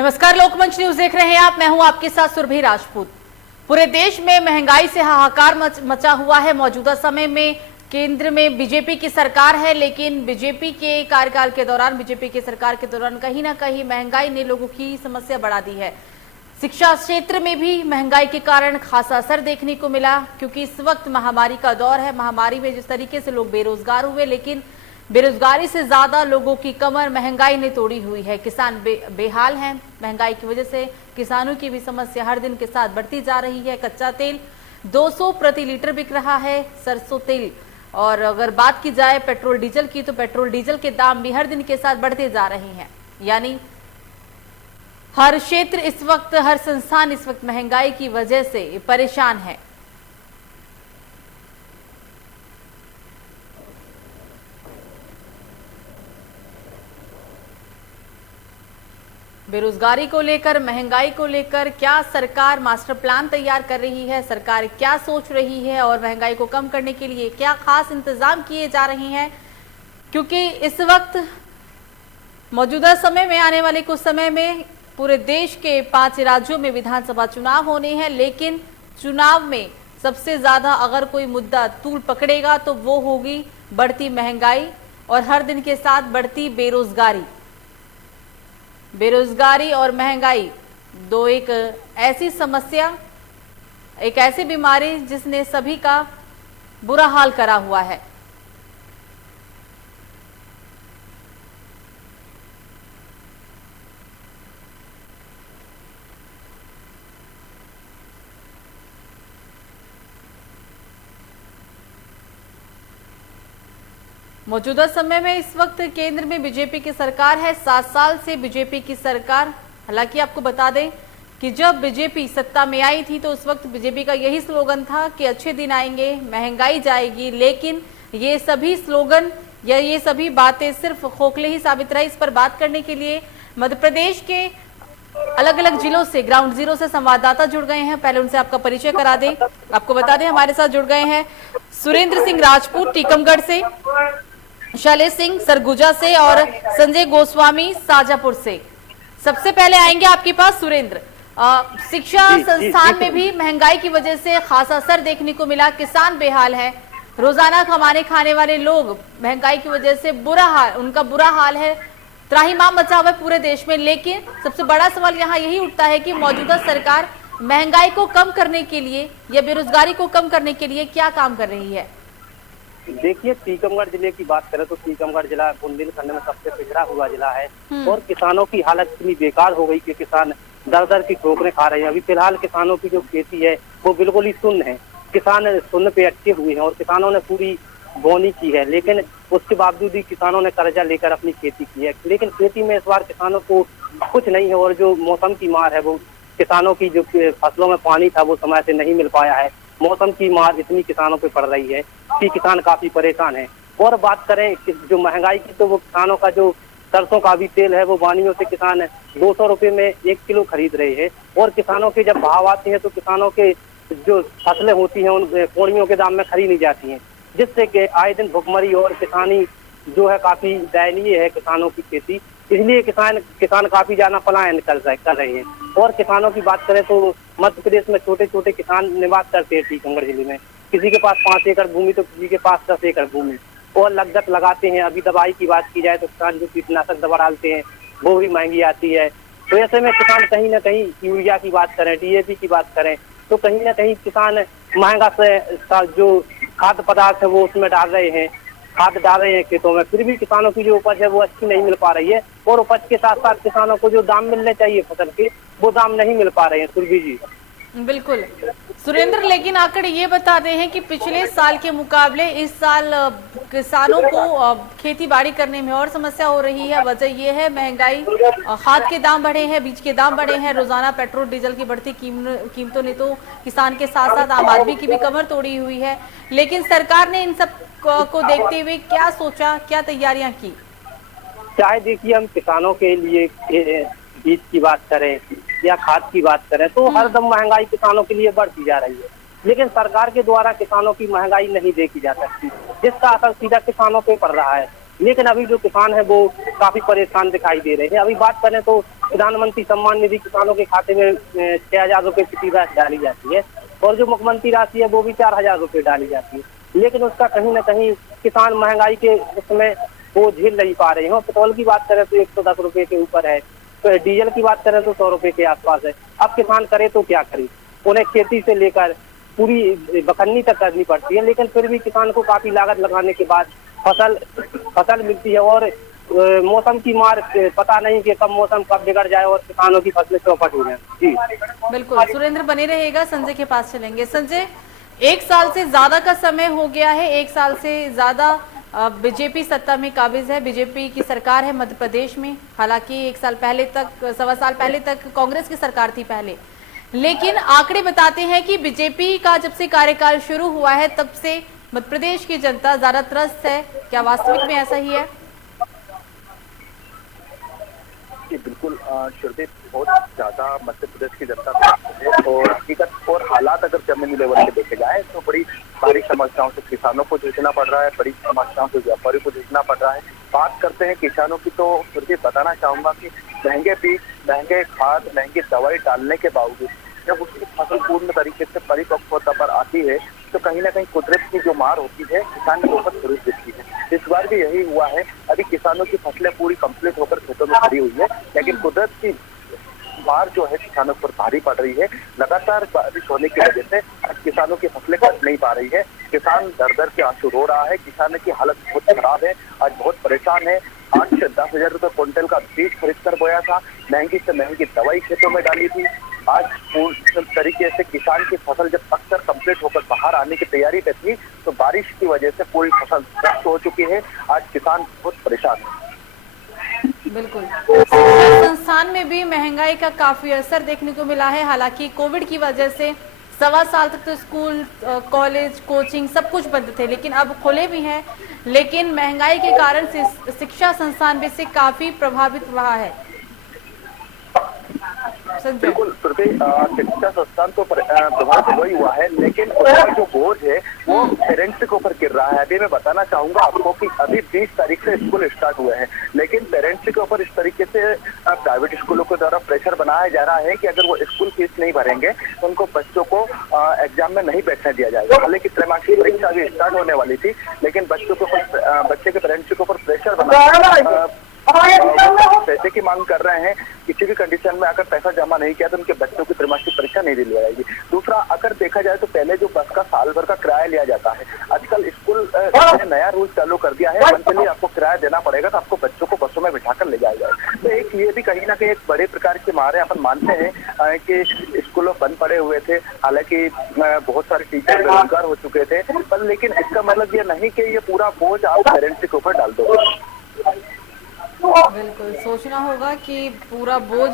नमस्कार, लोकमंच न्यूज देख रहे हैं आप। मैं हूं आपके साथ सुरभि राजपूत। पूरे देश में महंगाई से हाहाकार मचा हुआ है। मौजूदा समय में केंद्र में बीजेपी की सरकार है, लेकिन बीजेपी के कार्यकाल के दौरान, बीजेपी की सरकार के दौरान कहीं ना कहीं महंगाई ने लोगों की समस्या बढ़ा दी है। शिक्षा क्षेत्र में भी महंगाई के कारण खासा असर देखने को मिला, क्योंकि इस वक्त महामारी का दौर है। महामारी में जिस तरीके से लोग बेरोजगार हुए, लेकिन बेरोजगारी से ज्यादा लोगों की कमर महंगाई ने तोड़ी हुई है। किसान बेहाल हैं। महंगाई की वजह से किसानों की भी समस्या हर दिन के साथ बढ़ती जा रही है। कच्चा तेल 200 प्रति लीटर बिक रहा है, सरसों तेल। और अगर बात की जाए पेट्रोल डीजल की, तो पेट्रोल डीजल के दाम भी हर दिन के साथ बढ़ते जा रहे हैं। यानी हर क्षेत्र इस वक्त, हर संस्थान इस वक्त महंगाई की वजह से परेशान है। बेरोजगारी को लेकर, महंगाई को लेकर क्या सरकार मास्टर प्लान तैयार कर रही है, सरकार क्या सोच रही है और महंगाई को कम करने के लिए क्या खास इंतजाम किए जा रहे हैं? क्योंकि इस वक्त मौजूदा समय में, आने वाले कुछ समय में पूरे देश के 5 राज्यों में विधानसभा चुनाव होने हैं, लेकिन चुनाव में सबसे ज्यादा अगर कोई मुद्दा तूल पकड़ेगा तो वो होगी बढ़ती महंगाई और हर दिन के साथ बढ़ती बेरोजगारी। बेरोजगारी और महंगाई दो एक ऐसी समस्या, एक ऐसी बीमारी जिसने सभी का बुरा हाल करा हुआ है। मौजूदा समय में इस वक्त केंद्र में बीजेपी की सरकार है। 7 साल से बीजेपी की सरकार। हालांकि आपको बता दें कि जब बीजेपी सत्ता में आई थी तो उस वक्त बीजेपी का यही स्लोगन था कि अच्छे दिन आएंगे, महंगाई जाएगी। लेकिन ये सभी स्लोगन या ये सभी बातें सिर्फ खोखले ही साबित रही। इस पर बात करने के लिए मध्य प्रदेश के अलग अलग जिलों से, ग्राउंड जीरो से संवाददाता जुड़ गए हैं। पहले उनसे आपका परिचय करा दें। आपको बता दें हमारे साथ जुड़ गए हैं सुरेंद्र सिंह राजपूत टीकमगढ़ से, शैलेश सिंह सरगुजा से और संजय गोस्वामी शाजापुर से। सबसे पहले आएंगे आपके पास सुरेंद्र। शिक्षा संस्थान में भी महंगाई की वजह से खासा असर देखने को मिला। किसान बेहाल है। रोजाना कमाने खाने वाले लोग महंगाई की वजह से उनका बुरा हाल है। त्राहिमाम मचा हुआ है पूरे देश में। लेकिन सबसे बड़ा सवाल यहाँ यही उठता है कि मौजूदा सरकार महंगाई को कम करने के लिए या बेरोजगारी को कम करने के लिए क्या काम कर रही है? देखिए, टीकमगढ़ जिले की बात करें तो टीकमगढ़ जिला बुंदेलखंड में सबसे पिछड़ा हुआ जिला है और किसानों की हालत इतनी बेकार हो गई कि किसान दर दर की ठोकरें खा रहे हैं। अभी फिलहाल किसानों की जो खेती है वो बिल्कुल ही शून्य है। किसान शून्य पे अटके हुए हैं और किसानों ने पूरी बोनी की है, लेकिन उसके बावजूद भी किसानों ने कर्जा लेकर अपनी खेती की है। लेकिन खेती में इस बार किसानों को कुछ नहीं है और जो मौसम की मार है वो किसानों की, जो फसलों में पानी था वो समय से नहीं मिल पाया है। मौसम की मार इतनी किसानों पे पड़ रही है कि किसान काफी परेशान है। और बात करें जो महंगाई की, तो वो किसानों का जो सरसों का भी तेल है वो वानियों से किसान 200 रुपए में 1 किलो खरीद रहे हैं। और किसानों के जब भाव आते हैं तो किसानों के जो फसलें होती हैं उन पौड़ियों के दाम में खरीदी जाती हैं, जिससे कि आए दिन भुखमरी और किसानी जो है काफी दयनीय है किसानों की खेती। इसलिए किसान काफी ज्यादा पलायन कर रहे हैं। और किसानों की बात करें तो मध्य प्रदेश में छोटे छोटे किसान निवास करते हैं टीकमगढ़ जिले में। किसी के पास 5 एकड़ भूमि तो किसी के पास 10 एकड़ भूमि, और लगत लगाते हैं। अभी दवाई की बात की जाए तो किसान जो कीटनाशक दवा डालते हैं वो भी महंगी आती है। तो ऐसे में किसान कहीं ना कहीं, यूरिया की बात करें, DAP की बात करें, तो कहीं ना कहीं किसान महंगा से जो खाद्य पदार्थ है वो उसमें डाल रहे हैं, खाद डाल रहे हैं खेतों में। फिर भी किसानों की जो उपज है वो अच्छी नहीं मिल पा रही है और उपज के साथ साथ किसानों को जो दाम मिलने चाहिए फसल के, वो दाम नहीं मिल पा रहे हैं। सुरभि जी, बिल्कुल सुरेंद्र, लेकिन आंकड़े ये बताते हैं कि पिछले साल के मुकाबले इस साल किसानों को खेती बाड़ी करने में और समस्या हो रही है। वजह ये है महंगाई, खाद के दाम बढ़े हैं, बीज के दाम बढ़े हैं, रोजाना पेट्रोल डीजल की बढ़ती कीमतों ने तो किसान के साथ साथ आम आदमी की भी कमर तोड़ी हुई है। लेकिन सरकार ने इन सब को देखते हुए क्या सोचा, क्या तैयारियां की? चाहे देखिए हम किसानों के लिए बीज की बात करें या खाद की बात करें तो हरदम महंगाई किसानों के लिए बढ़ती जा रही है। लेकिन सरकार के द्वारा किसानों की महंगाई नहीं देखी जा सकती, जिसका असर सीधा किसानों पे पड़ रहा है। लेकिन अभी जो किसान है वो काफी परेशान दिखाई दे रहे हैं। अभी बात करें तो प्रधानमंत्री सम्मान निधि किसानों के खाते में 6,000 रुपए प्रति वर्ष डाली जाती है और जो मुख्यमंत्री राशि है वो भी 4,000 रुपए डाली जाती है, लेकिन उसका कहीं ना कहीं किसान महंगाई के उसमें वो झेल नहीं पा रहे हैं। पेट्रोल की बात करें तो 110 रुपए के ऊपर है, तो डीजल की बात करें तो 100 रुपए के आसपास है। अब किसान करे तो क्या करे, उन्हें खेती से लेकर पूरी बखन्नी तक करनी पड़ती है, लेकिन फिर भी किसान को काफी लागत लगाने के बाद फसल मिलती है और मौसम की मार पता नहीं कि कब मौसम कब बिगड़ जाए और किसानों की फसलें चौपट हो जाए। जी बिल्कुल, सुरेंद्र बने रहेगा, संजय के पास चलेंगे। संजय, 1 साल से ज्यादा का समय हो गया है, 1 साल से ज्यादा बीजेपी सत्ता में काबिज है, बीजेपी की सरकार है मध्य प्रदेश में। हालांकि 1 साल पहले तक, सवा साल पहले तक कांग्रेस की सरकार थी पहले, लेकिन आंकड़े बताते हैं कि बीजेपी का जब से कार्यकाल शुरू हुआ है तब से मध्य प्रदेश की जनता ज्यादा त्रस्त है। क्या वास्तविक में ऐसा ही है? बिल्कुल श्रुति, बहुत ज्यादा मध्य प्रदेश की जनता है और हकीकत और हालात अगर जमीनी लेवल पे देखे जाए तो बड़ी भारी समस्याओं से किसानों को जूझना पड़ रहा है, बड़ी समस्याओं से व्यापारियों को जूझना पड़ रहा है। बात करते हैं किसानों की तो श्रुति बताना चाहूंगा कि महंगे बीज, महंगे खाद, महंगी दवाई डालने के बावजूद जब उसकी फसल पूर्ण तरीके से परिपक्वता पर आती है तो कहीं ना कहीं कुदरत की जो मार होती है किसान के ऊपर जरूर दिखती है। इस बार भी यही हुआ है। अभी किसानों की फसलें पूरी कंप्लीट होकर खेतों में खड़ी हुई है, लेकिन कुदरत की मार जो है किसानों पर भारी पड़ रही है। लगातार बारिश होने की वजह से किसानों की फसलें कट नहीं पा रही है। किसान दर दर के आंसू रो रहा है, किसान की हालत बहुत खराब है, आज बहुत परेशान है। 8 से 10,000 रुपए क्विंटल का बीज खरीद कर बोया था, महंगी से महंगी दवाई खेतों में डाली थी। आज पूर्ण तरीके से किसान की फसल जब अक्सर कंप्लीट होकर बाहर आने की तैयारी पे थी तो बारिश की वजह से पूरी फसल नष्ट हो चुकी है। आज किसान बहुत परेशान है। बिल्कुल, शिक्षा संस्थान में भी महंगाई का काफी असर देखने को मिला है। हालांकि कोविड की वजह से सवा साल तक तो स्कूल, कॉलेज, कोचिंग सब कुछ बंद थे, लेकिन अब खुले भी हैं, लेकिन महंगाई के कारण शिक्षा संस्थान भी से काफी प्रभावित रहा है। बिल्कुल, शिक्षा संस्थान तो प्रभावित वही हुआ है, लेकिन उसका जो बोझ है वो पेरेंट्स के ऊपर गिर रहा है। अभी मैं बताना चाहूंगा आपको कि अभी 20 तारीख से स्कूल स्टार्ट हुए हैं, लेकिन पेरेंट्स के ऊपर इस तरीके से प्राइवेट स्कूलों के द्वारा प्रेशर बनाया जा रहा है कि अगर वो स्कूल फीस नहीं भरेंगे तो उनको बच्चों को एग्जाम में नहीं बैठने दिया जाएगा। हालांकि त्रैमासिक परीक्षा अभी स्टार्ट होने वाली थी, लेकिन बच्चे के पेरेंट्स के ऊपर प्रेशर बना पैसे की मांग कर रहे हैं। किसी भी कंडीशन में अगर पैसा जमा नहीं किया तो उनके बच्चों की त्रैमासिक परीक्षा नहीं दिलवाई जाएगी। दूसरा, अगर देखा जाए तो पहले जो बस का साल भर का किराया लिया जाता है, आजकल स्कूल ने नया रूल चालू कर दिया है, मंथली आपको किराया देना पड़ेगा तो आपको बच्चों को बसों में बिठाकर ले जाया जाए। तो एक ये भी कहीं ना कहीं एक बड़े प्रकार की मार है। अपन मानते हैं कि स्कूलों बंद पड़े हुए थे, हालांकि बहुत सारे टीचर बेरोजगार हो चुके थे, पर लेकिन इसका मतलब ये नहीं कि ये पूरा बोझ आप पेरेंट्स के ऊपर डाल दो। बिल्कुल, सोचना होगा कि पूरा बोझ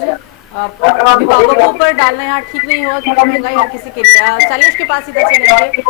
अभिभावकों पर डालना यहाँ ठीक नहीं होगा, क्योंकि महंगाई हर किसी के लिए। शैलेश के पास इधर चलेंगे।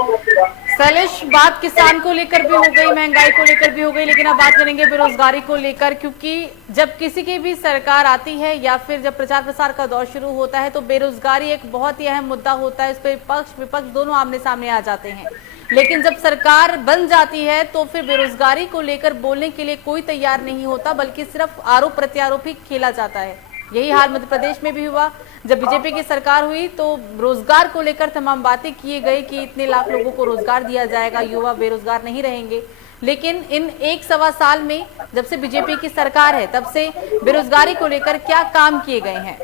शैलेश, बात किसान को लेकर भी हो गई, महंगाई को लेकर भी हो गई, लेकिन अब बात करेंगे बेरोजगारी को लेकर, क्योंकि जब किसी की भी सरकार आती है या फिर जब प्रचार प्रसार का दौर शुरू होता है तो बेरोजगारी एक बहुत ही अहम मुद्दा होता है। इस पर पक्ष विपक्ष दोनों आमने सामने आ जाते हैं, लेकिन जब सरकार बन जाती है तो फिर बेरोजगारी को लेकर बोलने के लिए कोई तैयार नहीं होता, बल्कि सिर्फ आरोप प्रत्यारोप ही खेला जाता है। यही हाल मध्य प्रदेश में भी हुआ। जब बीजेपी की सरकार हुई तो रोजगार को लेकर तमाम बातें किए गए कि इतने लाख लोगों को रोजगार दिया जाएगा, युवा बेरोजगार नहीं रहेंगे, लेकिन इन 1-1.25 साल में जब से बीजेपी की सरकार है तब से बेरोजगारी को लेकर क्या काम किए गए हैं?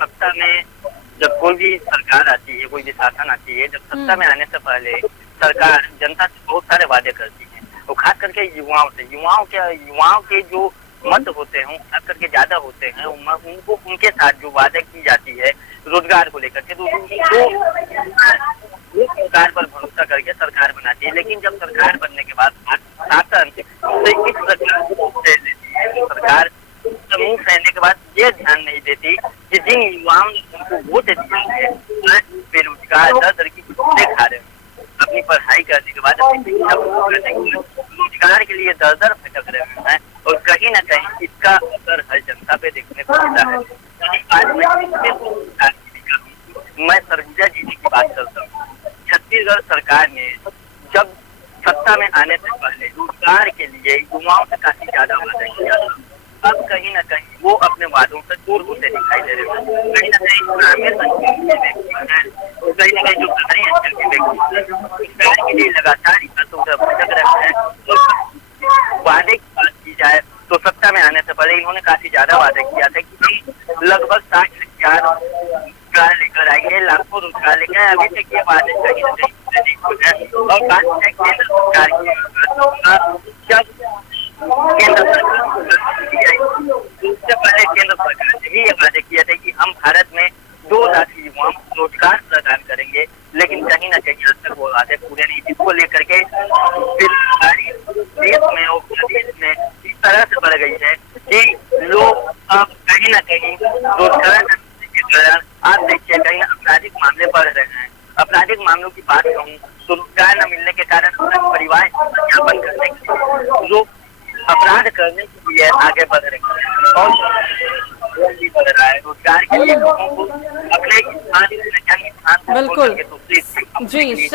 सत्ता में जब कोई भी सरकार आती है, कोई भी शासन आती है, जब सत्ता में आने से पहले सरकार जनता से बहुत सारे वादे करती है, और खास करके युवाओं से। युवाओं के जो मत होते हैं खास करके ज्यादा होते हैं, उनको उनके साथ जो वादे की जाती है रोजगार को लेकर के, तो वो सरकार पर भरोसा करके सरकार बनाती है। लेकिन जब सरकार बनने के बाद शासन इस सरकार समूह रहने के बाद ये ध्यान नहीं देती कि जिन युवाओं ने उनको वोट दिया है बेरोजगार दर की खा रहे हैं, अपनी पढ़ाई करने के बाद अपनी शिक्षा करने के बाद रोजगार के लिए दर भटक रहे हैं, और कहीं न कहीं इसका असर हर जनता पे देखने को मिलता है। मैं सरगुजा जिले की बात करता हूँ। छत्तीसगढ़ छत्तीसगढ़ सरकार ने जब सत्ता में आने से पहले रोजगार के लिए युवाओं से काफी ज्यादा वादा किया था। अब कहीं न कहीं वो अपने वादों से दूर होते दिखाई दे रहे हैं। कहीं न कहीं ग्रामीण अंचल के व्यक्ति हैं, कहीं न कहीं जो शहरी अंचल के व्यक्ति हैं, रोजगार के लिए लगातार इधर भटक रहे हैं। और वादे की बात की जाए तो सत्ता में आने से पहले इन्होंने काफी ज्यादा वादे किया था कि हम लगभग 60,000 रोजगार लेकर आएंगे, लाखों रोजगार लेकर आए। अभी तक ये वादे कहीं न कहीं और बात है केंद्र सरकार की। जब केंद्र सरकार उससे पहले केंद्र सरकार ने भी ये वादे किए थे कि हम भारत में 2 लाख युवाओं को रोजगार प्रदान करेंगे, लेकिन कहीं न कहीं आज तक वो वादे पूरे नहीं। जिसको लेकर के बेरोजगारी देश में और प्रदेश में इस तरह से बढ़ गई है कि लोग अब कहीं न कहीं रोजगार के दौरान आप देखिए कहीं आपराधिक मामले बढ़ रहे हैं। आपराधिक मामलों की बात कहूँ तो रोजगार न मिलने के कारण अपने परिवार सत्यापन करने के लिए लोग अपराध करने के लिए आगे बढ़ रहे हैं और बढ़ रहा है। रोजगार के लिए लोगों को अपने बिल्कुल जी।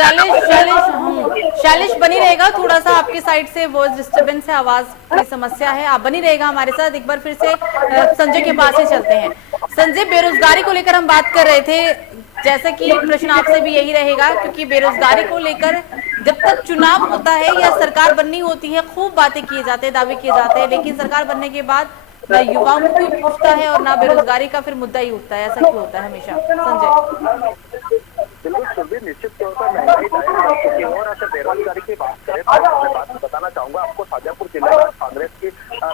शैलेश बनी रहेगा, थोड़ा सा आपकी साइड से वॉइस डिस्टर्बेंस है, आवाज की समस्या है, आप बनी रहेगा हमारे साथ। एक बार फिर से संजय के पास ही चलते हैं। संजय, बेरोजगारी को लेकर हम बात कर रहे थे, जैसे कि प्रश्न आपसे भी यही रहेगा, क्योंकि बेरोजगारी को लेकर जब तक चुनाव होता है या सरकार बननी होती है खूब बातें किए जाते हैं, दावे किए जाते हैं, लेकिन सरकार बनने के बाद ना युवाओं को कोई पूछता है और ना बेरोजगारी का फिर मुद्दा ही उठता है। ऐसा क्यों होता है हमेशा? संजय। बिल्कुल सुरभि, निश्चित तौर पर महंगाई और अगर बेरोजगारी की बात करें तो मैं बात बताना चाहूंगा आपको। शाजापुर जिले में कांग्रेस की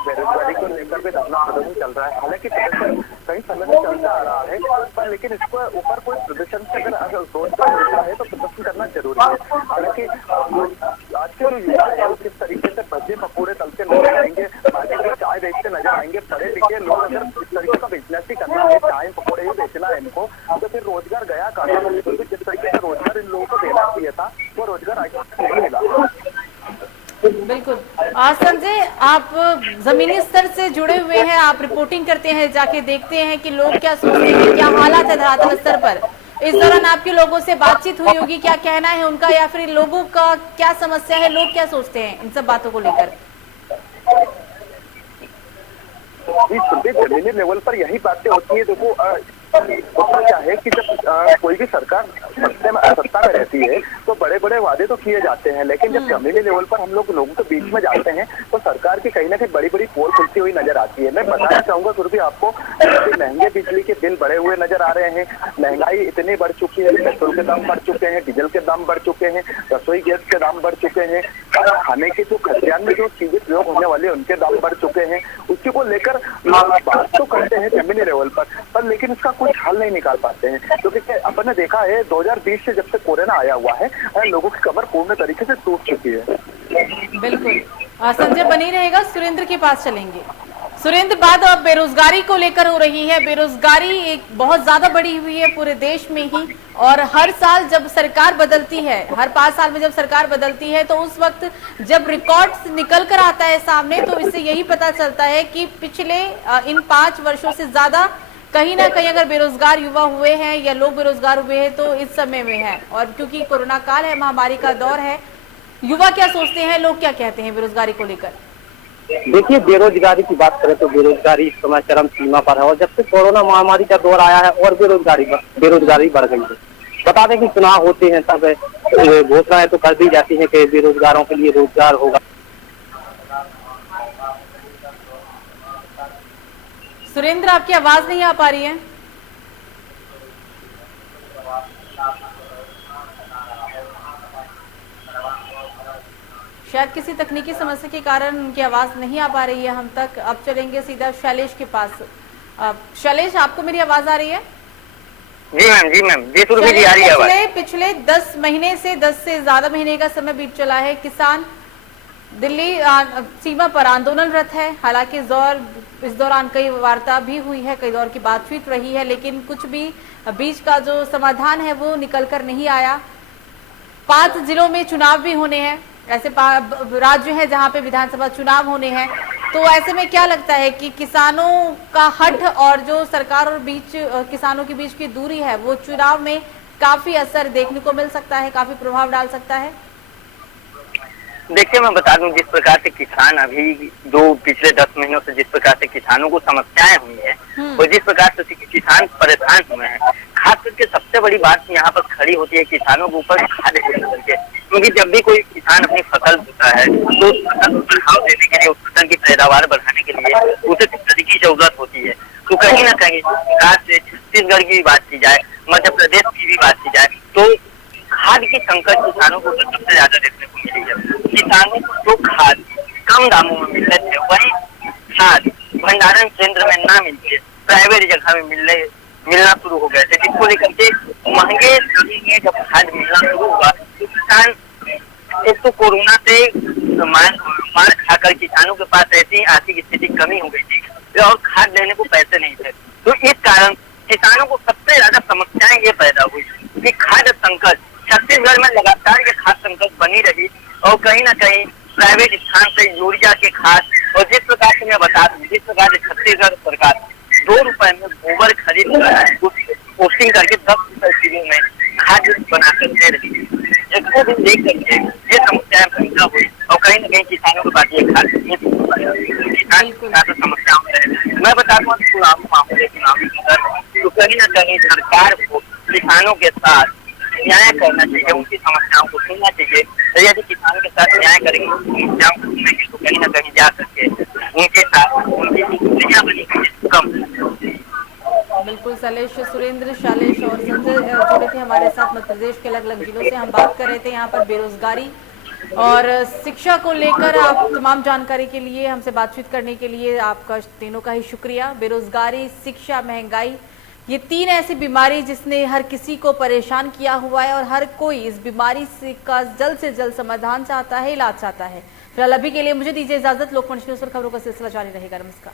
बेरोजगारी को लेकर भी धरना प्रदर्शन चल रहा है। हालांकि प्रदर्शन कई समय से चलता आ रहा है, पर लेकिन इसको ऊपर कोई प्रदर्शन से अगर रोजगार मिलता है तो प्रदर्शन करना जरूरी है। हालांकि आज के जो युवा है वो किस तरीके से भज्जे पकौड़े तलते नजर आएंगे, मार्केट में चाय बेचते नजर आएंगे। पढ़े लिखे लोग अगर इस तरीके का बिजनेस ही करना है, चाय पकौड़े ही बेचना है इनको, तो फिर रोजगार गया कहाँ? जिस तरीके से रोजगार इन लोगों को देना चाहिए था वो रोजगार आज तक नहीं मिला। बिल्कुल। संजय, आप जमीनी स्तर से जुड़े हुए हैं, आप रिपोर्टिंग करते हैं, जाके देखते हैं कि लोग क्या सोचते हैं, क्या हालात है धरातल स्तर पर। इस दौरान आपके लोगों से बातचीत हुई होगी, क्या कहना है उनका या फिर लोगों का क्या समस्या है, लोग क्या सोचते हैं इन सब बातों को लेकर? जमीनी लेवल पर यही बातें होती है। देखो होता क्या है कि जब कोई भी सरकार सत्ता में रहती है तो बड़े बड़े वादे तो किए जाते हैं, लेकिन जब जमीनी लेवल पर हम लोगों के बीच में जाते हैं तो सरकार की कहीं ना कहीं बड़ी बड़ी पोल खुलती हुई नजर आती है। मैं बताना चाहूंगा फिर भी आपको, महंगे बिजली के बिल बढ़े हुए नजर आ रहे हैं, महंगाई इतनी बढ़ चुकी है, पेट्रोल के दाम बढ़ चुके हैं, डीजल के दाम बढ़ चुके हैं, रसोई गैस के दाम बढ़ चुके हैं, खाने के जो खतियान में जो चीजें प्रयोग होने वाले हैं उनके दाम बढ़ चुके हैं। उसके को लेकर बात तो करते हैं जमीनी लेवल पर लेकिन इसका कुछ हल नहीं निकाल पाते हैं, क्योंकि अपन ने देखा है 2020 से जब से कोरोना आया हुआ है लोगों की कमर पूर्ण तरीके से टूट चुकी है। बिल्कुल। संजय बनी रहेगा, सुरेंद्र के पास चलेंगे। सुरेंद्र, बात अब बेरोजगारी को लेकर हो रही है। बेरोजगारी एक बहुत ज्यादा बढ़ी हुई है पूरे देश में ही, और हर साल जब सरकार बदलती है, हर 5 साल में जब सरकार बदलती है तो उस वक्त जब रिकॉर्ड निकल कर आता है सामने तो इससे यही पता चलता है कि पिछले इन 5 वर्षों से ज्यादा कहीं ना कहीं अगर बेरोजगार युवा हुए हैं या लोग बेरोजगार हुए हैं तो इस समय में है। और क्योंकि कोरोना काल है, महामारी का दौर है, युवा क्या सोचते हैं, लोग क्या कहते हैं बेरोजगारी को लेकर? देखिए, बेरोजगारी की बात करें तो बेरोजगारी इस समय चरम सीमा पर है और जब से कोरोना महामारी का दौर आया है और बेरोजगारी बढ़ गई है। बता दें कि चुनाव होते हैं तब घोषणाएं तो कर दी जाती है कि बेरोजगारों के लिए रोजगार होगा। सुरेंद्र, आपकी आवाज नहीं आ पा रही है। शायद किसी तकनीकी समस्या के कारण उनकी आवाज नहीं आ पा रही है हम तक। अब चलेंगे सीधा शैलेश के पास। शैलेश, आपको मेरी आवाज आ रही है? जी मैम, जी मैम, जी सुरभि जी आ रही है आवाज। पिछले 10 महीने से 10 से ज्यादा महीने का समय बीत चला है। किसान दिल्ली सीमा पर आंदोलनरत है। हालांकि इस दौरान कई वार्ता भी हुई है, कई दौर की बातचीत रही है, लेकिन कुछ भी बीच का जो समाधान है वो निकल कर नहीं आया। 5 जिलों में चुनाव भी होने हैं, ऐसे राज्य है जहां पे विधानसभा चुनाव होने हैं। तो ऐसे में क्या लगता है कि किसानों का हट और जो सरकार और किसानों के बीच की दूरी है वो चुनाव में काफी असर देखने को मिल सकता है, काफी प्रभाव डाल सकता है? देखिए, मैं बता दूं, जिस प्रकार से किसान अभी पिछले 10 महीनों से जिस प्रकार से किसानों को समस्याएं हुई है और जिस प्रकार से किसान परेशान हुए हैं, खास करके सबसे बड़ी बात यहाँ पर खड़ी होती है किसानों के ऊपर खाद को लेकर के। क्योंकि जब भी कोई किसान अपनी फसल बोता है तो उस फसल को बढ़ावा देने के लिए, उस फसल की पैदावार बढ़ाने के लिए उसे खाद की जरूरत होती है। तो कहीं ना कहीं खास से छत्तीसगढ़ की भी बात की जाए, मध्य प्रदेश की भी बात की जाए, तो खाद की संकट किसानों को सबसे ज्यादा देखने को मिली है। किसानों को जो खाद कम दामों में मिल रहे थे, वही खाद भंडारण केंद्र में ना मिलते प्राइवेट जगह में मिलना शुरू हो गए थे, जिसको लेकर के महंगे में जब खाद मिलना शुरू हुआ तो किसान, एक तो कोरोना से मार खाकर किसानों के पास ऐसी आर्थिक स्थिति कमी हो गई थी और खाद लेने को पैसे नहीं थे। तो इस कारण किसानों को सबसे ज्यादा समस्याएं ये पैदा हुई कि खाद संकट छत्तीसगढ़ में लगातार ये खाद संकट बनी रही और कहीं ना कहीं प्राइवेट स्थान से यूरिया के खाद, और जिस प्रकार से मैं बता दूं, जिस प्रकार से छत्तीसगढ़ सरकार 2 रुपए में गोबर खरीद कर पोस्टिंग करके 10 रुपए किलो में खाद बना कर दे रही है, इसको भी देख करके ये समस्याएं पैदा हुई और कहीं ना कहीं किसानों के पास ये खाद किसान समस्याओं में रहे। मैं बताता हूँ, चुनावी मामले तो कहीं ना कहीं सरकार को किसानों के साथ न्याय करना चाहिए, उनकी समस्याओं को सुनना चाहिए। यदि किसानों के साथ न्याय करेंगे तो कहीं ना कहीं जा करके उनके साथ उनकी समस्या बनी कम। बिल्कुल, सुरेंद्र शालेश और संजय जुड़े थे हमारे साथ मध्य प्रदेश के अलग अलग जिलों से। हम बात कर रहे थे यहाँ पर बेरोजगारी और शिक्षा को लेकर। आप तमाम जानकारी के लिए, हमसे बातचीत करने के लिए आपका तीनों का ही शुक्रिया। बेरोजगारी, शिक्षा, महंगाई, ये 3 ऐसी बीमारी जिसने हर किसी को परेशान किया हुआ है और हर कोई इस बीमारी का जल्द से जल्द समाधान चाहता है, इलाज चाहता है। फिलहाल अभी के लिए मुझे दीजिए इजाजत। लोकमंच न्यूज़ पर खबरों का सिलसिला जारी रहेगा। नमस्कार।